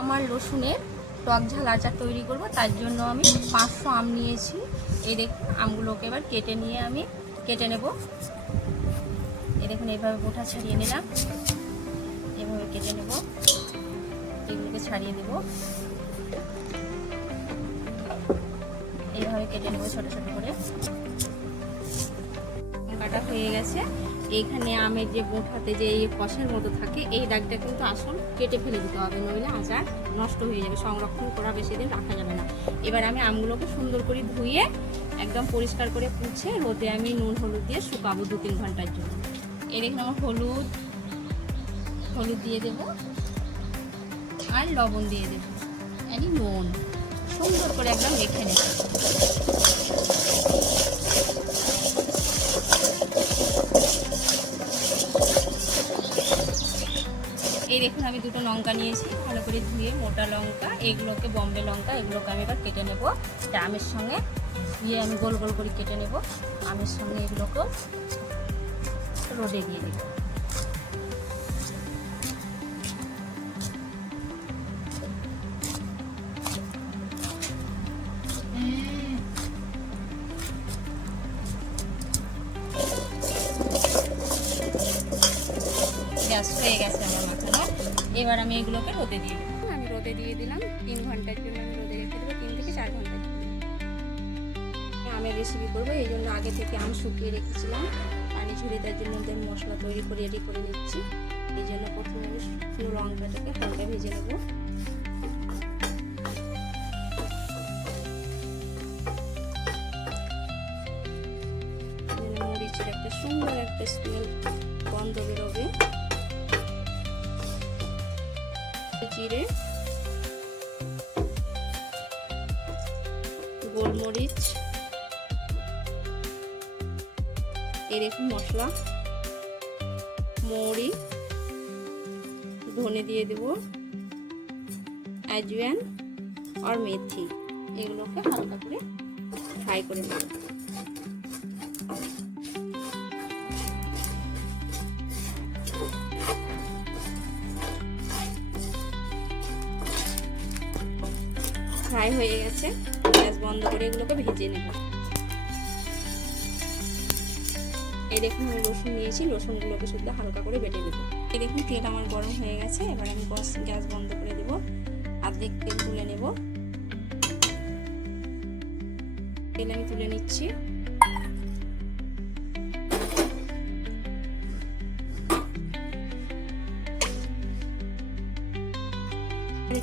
আমার রসুনের টক ঝাল আচার তৈরি করব, তার জন্য আমি 500 আম নিয়েছি। এই দেখুন আমগুলোকে এবার কেটে নিয়ে আমি কেটে নেব। এই দেখুন এইভাবে বোটা ছাড়িয়ে নিলাম, এভাবে কেটে নেব, এগুলোকে ছাড়িয়ে দেব, এইভাবে কেটে নেব ছোট ছোট করে। কাটা হয়ে গেছে। এইখানে আমের যে বোঁটাতে যে এই কষের মতো থাকে, এই দাগটা কিন্তু আসল কেটে ফেলে দিতে হবে, নইলে আচার নষ্ট হয়ে যাবে, সংরক্ষণ করা বেশি দিন রাখা যাবে না। এবার আমি আমগুলোকে সুন্দর করে ধুয়ে একদম পরিষ্কার করে পুছে রোদে আমি নুন হলুদ দিয়ে শুকাবো 2-3 ঘন্টার জন্য। এই দেখুন আমার হলুদ দিয়ে দেব আর লবণ দিয়ে দেব, এই নুন সুন্দর করে একদম মেখে নেব। এই দেখুন আমি 2টো লঙ্কা নিয়েছি, ভালো করে ধুয়ে, মোটা লঙ্কা, এগুলোকে বম্বে লঙ্কা, এগুলোকে আমি এবার কেটে নেব। আমের সঙ্গে ধুয়ে আমি গোল গোল করে কেটে নেব। আমের সঙ্গে এগুলোকে রোদে দিয়ে দেব। গ্যাস হয়ে গেছে আমার মাখানো। এবার আমি এগুলোকে রোদে দিয়ে দেবো। আমি রোদে দিয়ে দিলাম 3 ঘন্টার জন্য, আমি রোদে রেখে দেবো 3 থেকে 4 ঘন্টার জন্য। আমের রেসিপি করবো, এই জন্য আগে থেকে আম শুকিয়ে রেখেছিলাম, পানি ঝরিয়ে তার জন্য মশলা তৈরি করে রেডি করে নিচ্ছি। এই জন্য প্রথমে আমি শুকনো লঙ্কাটাকে হালকা ভেজে নেব। মরিচের একটা সুন্দর একটা স্মেল, গন্ধ বেরোবে। জিরে, গোলমরিচ, এরকম মশলা, মৌরি, ধনে দিয়ে দেব, আজওয়ান আর মেথি, এগুলোকে হালকা করে ফ্রাই করে নেব। ফ্রাই হয়ে গেছে, গ্যাস বন্ধ করে এগুলোকে ভেজে নেব। এই দেখুন আমি রসুন নিয়েছি, রসুনগুলোকে শুধু হালকা করে বেটে দেবো। এই দেখুন তেল আমার গরম হয়ে গেছে, এবার আমি গ্যাস বন্ধ করে দেব, অর্ধেক তেল তুলে নেব। তেল আমি তুলে নিচ্ছি।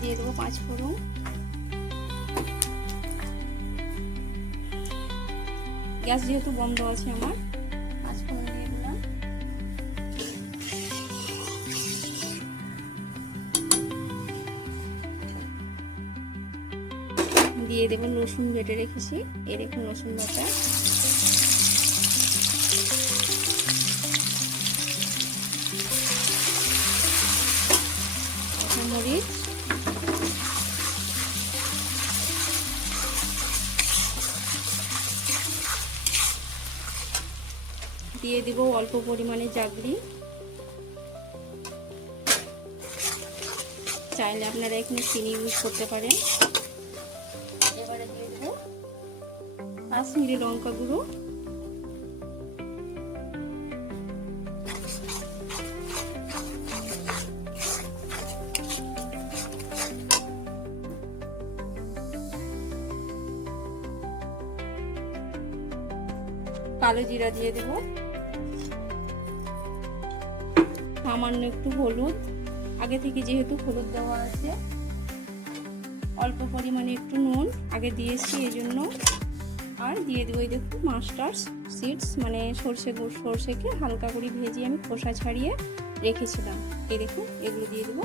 দিয়ে দেবো 5 ফোড়ন, গ্যাস যেহেতু বন্ধ আছে আমার, 5 ফোড়ন দিয়ে দিলাম। দিয়ে দেবো রসুন বেটে রেখেছি, এরকম রসুন বাটা, মরিচ, দিয়ে দিব অল্প পরিমাণে জাগরি, চাইলে আপনারা এখানে চিনি ইউজ করতে পারেন। এবারে দিয়ে দেব কাশ্মীরি লঙ্কা গুঁড়ো, কালো জিরা দিয়ে দেব, সামান্য একটু হলুদ, আগে থেকে যেহেতু হলুদ দেওয়া আছে, অল্প পরিমাণে একটু নুন আগে দিয়েছি এই জন্য, আর দিয়ে দেবো এই দেখুন মাস্টার্ড সিডস, মানে সর্ষেকে হালকা করে ভেজে আমি খোসা ছাড়িয়ে রেখেছিলাম। এই দেখুন এগুলো দিয়ে দেবো।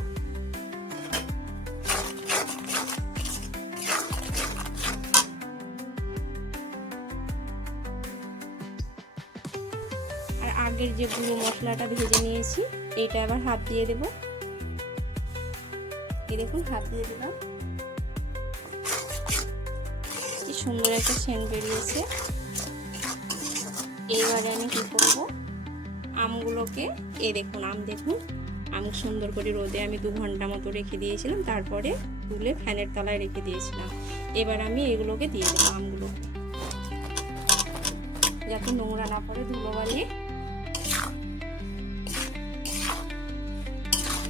আর আগের যে গুঁড়ো মশলাটা ভেজে নিয়েছি, এইটা আবার হাফ দিয়ে দেব। এই দেখুন হাফ দিয়ে দিলাম, কি সুন্দর একটা সেন্ট বেরিয়েছে। এবারে আমি কি করব, আমগুলোকে, এই দেখুন আম দেখুন আম সুন্দর করে রোদে আমি 2 ঘন্টা মতো রেখে দিয়েছিলাম, তারপরে তুলে ফ্যানের তলায় রেখে দিয়েছিলাম। এবার আমি এগুলোকে দিয়ে দেবো, আমগুলো, যাতে নোংরা না পড়ে, ধুলোবালি।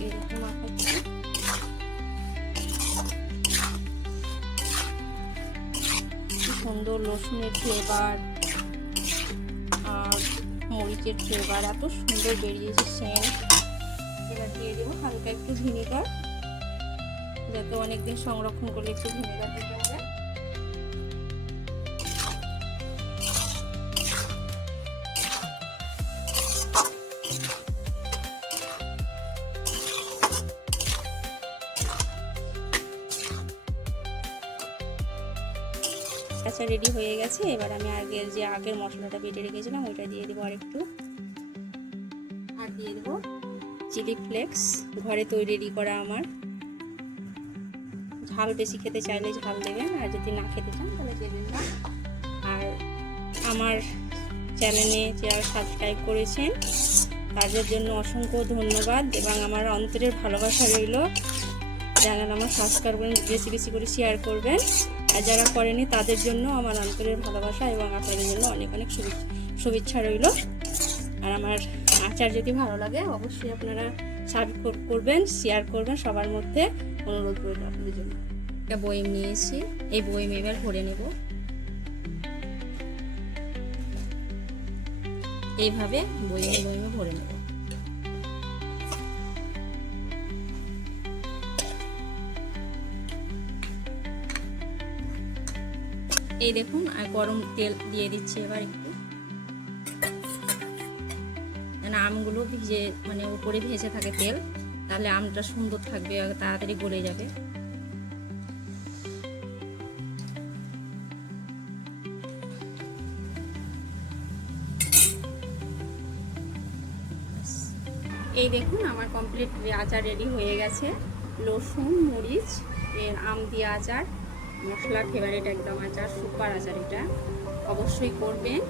এরকম মাখাচ্ছি। কি সুন্দর রসুনের ফ্লেভার আর মরিচের ফ্লেভার, এত সুন্দর বেরিয়েছে সেন্ট। এবার দিয়ে দেবো হালকা একটু ভিনেগার, যাতে অনেকদিন সংরক্ষণ করলে একটু ভিনেগার দিতে হবে। আচ্ছা, রেডি হয়ে গেছে। এবার আমি আগের মশলাটা বেটে রেখেছিলাম ওইটা দিয়ে দেবো আরেকটু, আর দিয়ে দেবো চিলি ফ্লেক্স, ঘরে তৈরি করা আমার। ঝাল বেশি খেতে চাইলে ঝাল দেবেন, আর যদি না খেতে চান তাহলে দেবেন না। আর আমার চ্যানেলে যারা সাবস্ক্রাইব করেছেন তাদের জন্য অসংখ্য ধন্যবাদ এবং আমার অন্তরের ভালোবাসা রইল। চ্যানেল আমার সাবস্ক্রাইব করবেন, বেশি বেশি করে শেয়ার করবেন। আর যারা করেনি তাদের জন্য আমার অন্তরের ভালোবাসা এবং আপনাদের জন্য অনেক অনেক শুভেচ্ছা রইল। আর আমার আচার যদি ভালো লাগে অবশ্যই আপনারা সাবস্ক্রাইব করবেন, শেয়ার করবেন, সবার মধ্যে অনুরোধ রইল আপনাদের জন্য। একটা বয়ম নিয়েছি, এই বয়ম এবার ভরে নেব। এইভাবে বয়মে বয়মে ভরে নেব। এই দেখুন, আর গরম তেল দিয়ে দিচ্ছি এবার একটু, আমগুলো ভিজে মানে উপরে ভেজে থাকে তেল, তাহলে আমটা সুন্দর থাকবে, তাড়াতাড়ি গলে যাবে। এই দেখুন আমার কমপ্লিট আচার রেডি হয়ে গেছে। রসুন মরিচ এর আম দিয়ে আচার, মশলার ফেভারিট একদম আচার, সুপার আচার। এটা অবশ্যই করবেন।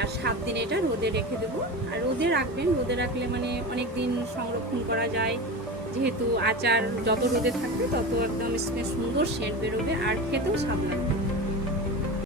আর 7 দিন এটা রোদে রেখে দেবো। আর রোদে রাখবেন, রোদে রাখলে মানে অনেক দিন সংরক্ষণ করা যায়, যেহেতু আচার যত রোদে থাকবে তত একদম সুন্দর সেন্ট বেরোবে আর খেতেও স্বাদ লাগবে।